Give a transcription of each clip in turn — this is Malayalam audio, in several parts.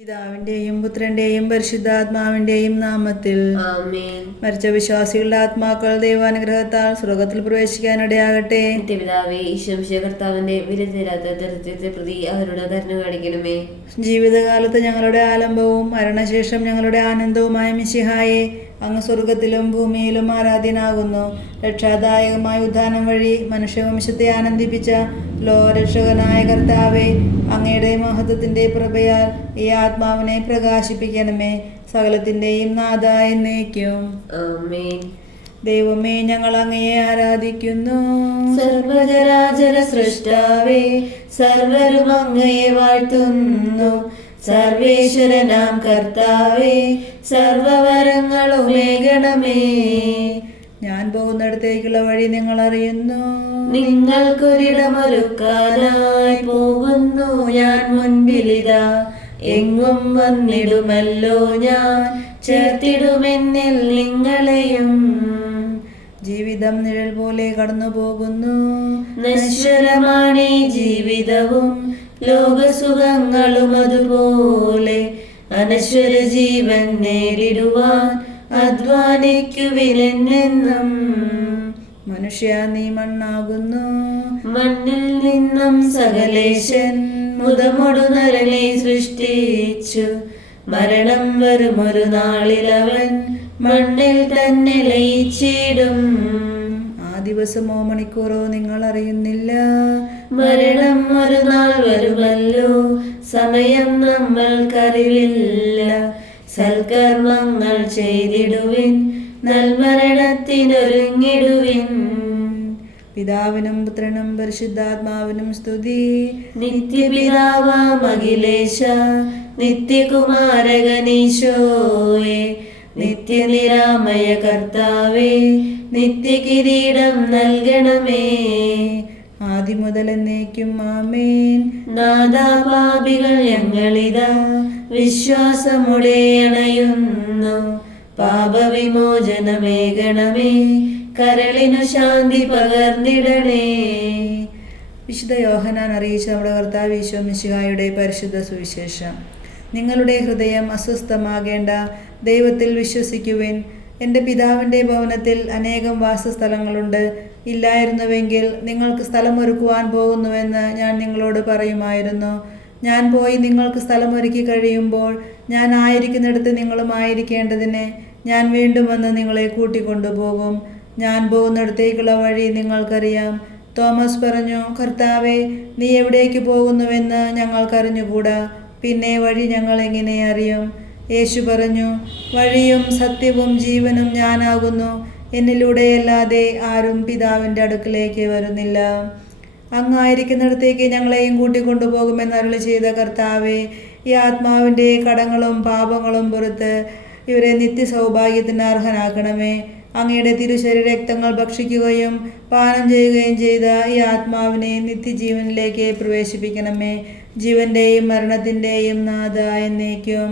പിതാവിന്റെയും പുത്രന്റെയും പരിശുദ്ധാത്മാവിന്റെയും നാമത്തിൽ മരിച്ച വിശ്വാസികളുടെ ആത്മാക്കൾ ദൈവാനുഗ്രഹത്താൽ സ്വർഗത്തിൽ പ്രവേശിക്കാനിടയാകട്ടെ. പിതാവേ വിരുദ്ധരാത്ത ദൃത്യത്തെ പ്രതി അവരുടെ കരുണ കാണിക്കണമേ. ജീവിതകാലത്ത് ഞങ്ങളുടെ ആലംബവും മരണശേഷം ഞങ്ങളുടെ ആനന്ദവുമായ മിശിഹായെ അങ്ങ് സ്വർഗത്തിലും ഭൂമിയിലും ആരാധ്യനാകുന്നു. രക്ഷാദായകമായ ഉദ്ധാനം വഴി മനുഷ്യവംശത്തെ ആനന്ദിപ്പിച്ച ലോകരക്ഷകനായ കർത്താവെ അങ്ങയുടെ മഹത്വത്തിന്റെ പ്രഭയാൽ ഈ ആത്മാവിനെ പ്രകാശിപ്പിക്കണമേ. സകലത്തിന്റെയും നാഥ എന്നേക്കും. ദൈവമേ ഞങ്ങൾ അങ്ങയെ ആരാധിക്കുന്നു. സർവചരാചര സൃഷ്ടാവേ സർവരും അങ്ങയെ വാഴ്ത്തുന്നു. സർവേശ്വരനാം കർത്താവേ സർവവരങ്ങളുമേകണമേ ഞാൻ പോകുന്നിടത്തേക്കുള്ള വഴി നിങ്ങൾ അറിയുന്നു നിങ്ങൾക്കൊരിടമൊരുക്കാനായി പോകുന്നു. ഞാൻ മുൻപിലിതാ. എങ്ങും വന്നിടുമല്ലോ ഞാൻ. ചേർത്തിടുമെന്നിൽ നിങ്ങളെയും ജീവിതം നിഴൽ പോലെ കടന്നു പോകുന്നു നശ്വരമാണ് ജീവിതവും. ലോകസുഖങ്ങളും അതുപോലെ അനശ്വര ജീവൻ നേരിടുവാൻ അധ്വാനിക്കുവിലെന്നെന്നും മനുഷ്യ നീ മണ്ണാകുന്നു. മണ്ണിൽ നിന്നും സകലേശൻ മുതമൊടു നരനെ സൃഷ്ടിച്ചു. മരണം വരും ഒരു നാളിൽ അവൻ മണ്ണിൽ തന്നെ ലയിച്ചിടും. ആ ദിവസമോ മണിക്കൂറോ നിങ്ങൾ അറിയുന്നില്ല. മരണം ഒരു നാൾ വരുമല്ലോ. സമയം നമ്മൾക്കറിവില്ല. സൽക്കർമ്മങ്ങൾ ചെയ്തിടുവിൻ നൽമരണത്തിനൊരുങ്ങിടുവിൻ. പിതാവിനും പുത്രനും പരിശുദ്ധാത്മാവിനും സ്തുതി. നിത്യപിതാവാം അഖിലേശ നിത്യകുമാരകനീശോയെ നിത്യനിരാമയ കർത്താവേ നിത്യകിരീടം നൽകണമേ. ആദ്യം മുതൽ എന്നേക്കും ആമേൻ. നാദാപാപികൾ ഞങ്ങളിതാ വിശ്വാസമുടെ അണയുന്നു കരളിനു ശാന്തി പകർന്നിടണേ. വിശുദ്ധ യോഹനാൻ അറിയിച്ച നമ്മുടെ കർത്താവ് ഈശോ മിശിഹായുടെ പരിശുദ്ധ സുവിശേഷം. നിങ്ങളുടെ ഹൃദയം അസ്വസ്ഥമാകേണ്ട ദൈവത്തിൽ വിശ്വസിക്കുവിൻ. എന്റെ പിതാവിന്റെ ഭവനത്തിൽ അനേകം വാസസ്ഥലങ്ങളുണ്ട്. ഇല്ലായിരുന്നുവെങ്കിൽ നിങ്ങൾക്ക് സ്ഥലമൊരുക്കുവാൻ പോകുന്നുവെന്ന് ഞാൻ നിങ്ങളോട് പറയുമായിരുന്നു. ഞാൻ പോയി നിങ്ങൾക്ക് സ്ഥലമൊരുക്കി കഴിയുമ്പോൾ ഞാൻ ആയിരിക്കുന്നിടത്ത് നിങ്ങളും ആയിരിക്കേണ്ടതിന് ഞാൻ വീണ്ടും വന്ന് നിങ്ങളെ കൂട്ടിക്കൊണ്ടുപോകും. ഞാൻ പോകുന്നിടത്തേക്കുള്ള വഴി നിങ്ങൾക്കറിയാം. തോമസ് പറഞ്ഞു കർത്താവെ നീ എവിടേക്ക് പോകുന്നുവെന്ന് ഞങ്ങൾക്കറിഞ്ഞുകൂടാ. പിന്നെ വഴി ഞങ്ങൾ എങ്ങനെ അറിയും? യേശു പറഞ്ഞു വഴിയും സത്യവും ജീവനും ഞാനാകുന്നു. എന്നിലൂടെയല്ലാതെ ആരും പിതാവിന്റെ അടുക്കിലേക്ക് വരുന്നില്ല. അങ്ങായിരിക്കുന്നിടത്തേക്ക് ഞങ്ങളെയും കൂട്ടിക്കൊണ്ടുപോകുമെന്ന് അരുളി ചെയ്ത കർത്താവെ ഈ ആത്മാവിന്റെ കടങ്ങളും പാപങ്ങളും പുറത്ത് ഇവരെ നിത്യസൗഭാഗ്യത്തിന് അർഹനാക്കണമേ. അങ്ങയുടെ തിരുശരീരക്തങ്ങൾ ഭക്ഷിക്കുകയും പാനം ചെയ്യുകയും ചെയ്ത ഈ ആത്മാവിനെ നിത്യജീവനിലേക്ക് പ്രവേശിപ്പിക്കണമേ. ജീവന്റെയും മരണത്തിന്റെയും നാഥ എന്നേക്കും.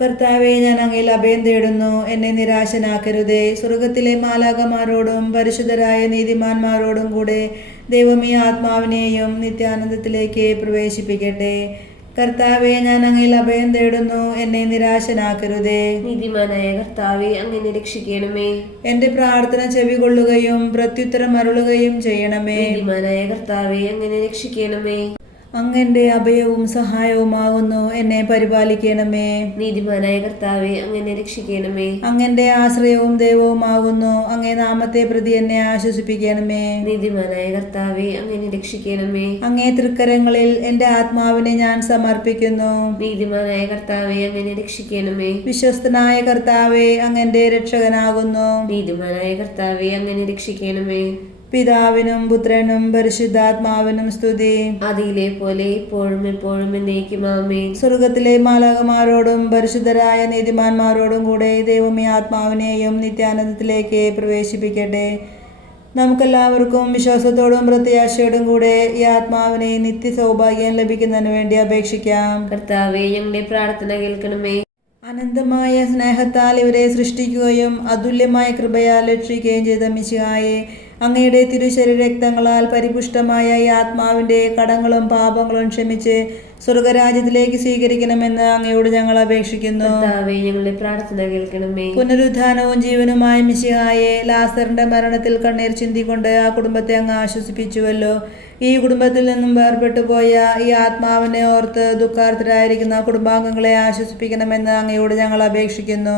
കർത്താവെ ഞാൻ അങ്ങയിൽ അഭയം തേടുന്നു. എന്നെ നിരാശനാക്കരുതേ. സ്വർഗത്തിലെ മാലാകമാരോടും പരിശുദ്ധരായ നീതിമാന്മാരോടും കൂടെ ദൈവമീ ആത്മാവിനെയും നിത്യാനന്ദത്തിലേക്ക് പ്രവേശിപ്പിക്കട്ടെ. കർത്താവെ ഞാൻ അങ്ങയിൽ അഭയം തേടുന്നു. എന്നെ നിരാശനാക്കരുതേ. നീതിമാനായ കർത്താവെ അങ്ങനെ രക്ഷിക്കണമേ. എന്റെ പ്രാർത്ഥന ചെവികൊള്ളുകയും പ്രത്യുത്തരം അരുളുകയും ചെയ്യണമേ. നീതിമാനായ കർത്താവെ അങ്ങനെ രക്ഷിക്കണമേ. അങ്ങന്റെ അഭയവും സഹായവുമാകുന്നു. എന്നെ പരിപാലിക്കണമേ. നീതിമാനായ കർത്താവെ അങ്ങനെ രക്ഷിക്കണമേ. അങ്ങന്റെ ആശ്രയവും ദൈവവുമാകുന്നു. അങ്ങേ നാമത്തെ പ്രതി എന്നെ ആശ്വസിപ്പിക്കണമേ. നീതിമാനായ കർത്താവെ അങ്ങനെ രക്ഷിക്കണമേ. അങ്ങേ തൃക്കരങ്ങളിൽ എന്റെ ആത്മാവിനെ ഞാൻ സമർപ്പിക്കുന്നു. നീതിമാനായ കർത്താവെ അങ്ങനെ രക്ഷിക്കണമേ. വിശ്വസ്തനായ കർത്താവെ അങ്ങന്റെ രക്ഷകനാകുന്നു. നീതിമാനായ കർത്താവെ അങ്ങനെ രക്ഷിക്കണമേ. പിതാവിനും പുത്രനും പരിശുദ്ധാത്മാവിനും സ്തുതി. അതിലെ പോലെ ഇപ്പോഴും എപ്പോഴും എന്നേക്കും ആമേൻ. സ്വർഗത്തിലെ മാലകമാരോടും പരിശുദ്ധരായ നീതിമാന്മാരോടും കൂടെ ദൈവമേ ആത്മാവിനെയും നിത്യാനന്ദത്തിലേക്ക് പ്രവേശിപ്പിക്കട്ടെ. നമുക്കെല്ലാവർക്കും വിശ്വാസത്തോടും പ്രത്യാശയോടും കൂടെ ഈ ആത്മാവിനെ നിത്യ സൗഭാഗ്യം ലഭിക്കുന്നതിന് വേണ്ടി അപേക്ഷിക്കാം. കർത്താവേ ഞങ്ങളുടെ പ്രാർത്ഥന കേൾക്കണമേ. അനന്തമായ സ്നേഹത്താൽ ഇവരെ സൃഷ്ടിക്കുകയും അതുല്യമായ കൃപയാൽ രക്ഷിക്കുകയും ചെയ്ത മിശിഹായെ അങ്ങയുടെ തിരുശരീര രക്തങ്ങളാൽ പരിപുഷ്ടമായ ഈ ആത്മാവിന്റെ കടങ്ങളും പാപങ്ങളും ക്ഷമിച്ച് സ്വർഗരാജ്യത്തിലേക്ക് സ്വീകരിക്കണമെന്ന് അങ്ങയോട് ഞങ്ങൾ അപേക്ഷിക്കുന്നു. ഞങ്ങളുടെ പ്രാർത്ഥന കേൾക്കണമേ. പുനരുദ്ധാനവും ജീവനുമായ മിശിഹായെ ലാസറിന്റെ മരണത്തിൽ കണ്ണീർ ചിന്തിക്കൊണ്ട് ആ കുടുംബത്തെ അങ്ങ് ആശ്വസിപ്പിച്ചുവല്ലോ. ഈ കുടുംബത്തിൽ നിന്നും വേർപെട്ടു പോയ ഈ ആത്മാവിനെ ഓർത്ത് ദുഃഖാർത്ഥരായിരിക്കുന്ന കുടുംബാംഗങ്ങളെ ആശ്വസിപ്പിക്കണമെന്ന് അങ്ങയോട് ഞങ്ങൾ അപേക്ഷിക്കുന്നു.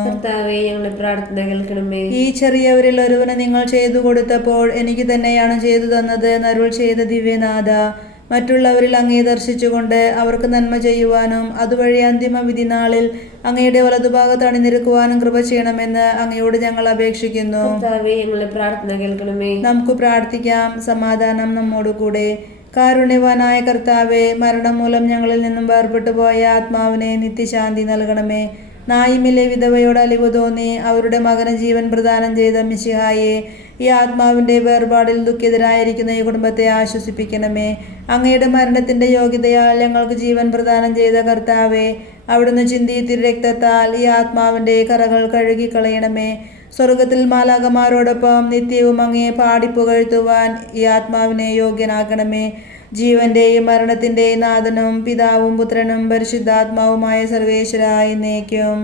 ഈ ചെറിയവരിൽ ഒരുവന് നിങ്ങൾ ചെയ്തു കൊടുത്തപ്പോൾ എനിക്ക് തന്നെയാണ് ചെയ്തു തന്നത് നരുൾ ചെയ്ത ദിവ്യനാഥ. മറ്റുള്ളവരിൽ അങ്ങയെ ദർശിച്ചുകൊണ്ട് അവർക്ക് നന്മ ചെയ്യുവാനും അതുവഴി അന്തിമ വിധി നാളിൽ അങ്ങയുടെ വലതുഭാഗത്ത് അണിനിരക്കുവാനും കൃപ ചെയ്യണമെന്ന് അങ്ങയോട് ഞങ്ങൾ അപേക്ഷിക്കുന്നു. പ്രാർത്ഥന കേൾക്കണമേ. നമുക്ക് പ്രാർത്ഥിക്കാം. സമാധാനം നമ്മോട് കൂടെ. കാരുണ്യവാനായ കർത്താവെ മരണം മൂലം ഞങ്ങളിൽ നിന്നും വേർപെട്ടു പോയ ആത്മാവിനെ നിത്യശാന്തി നൽകണമേ. നായിമിലെ വിധവയോട് അലിവ് തോന്നി അവരുടെ മകന് ജീവൻ പ്രദാനം ചെയ്ത മിശിഹായെ ഈ ആത്മാവിന്റെ വേർപാടിൽ ദുഃഖിതരായിരിക്കുന്ന ഈ കുടുംബത്തെ ആശ്വസിപ്പിക്കണമേ. അങ്ങയുടെ മരണത്തിന്റെ യോഗ്യതയാൽ ഞങ്ങൾക്ക് ജീവൻ പ്രദാനം ചെയ്ത കർത്താവെ അവിടുന്ന് ചിന്തി തിരുരക്തത്താൽ ഈ ആത്മാവിന്റെ കറകൾ കഴുകിക്കളയണമേ. സ്വർഗത്തിൽ മാലാകമാരോടൊപ്പം നിത്യവും അങ്ങയെ പാടിപ്പുകഴ്ത്തുവാൻ ഈ ആത്മാവിനെ യോഗ്യനാക്കണമേ. ജീവന്റെയും മരണത്തിന്റെയും നാഥനും പിതാവും പുത്രനും പരിശുദ്ധാത്മാവുമായ സർവേശ്വരായി എന്നേക്കും.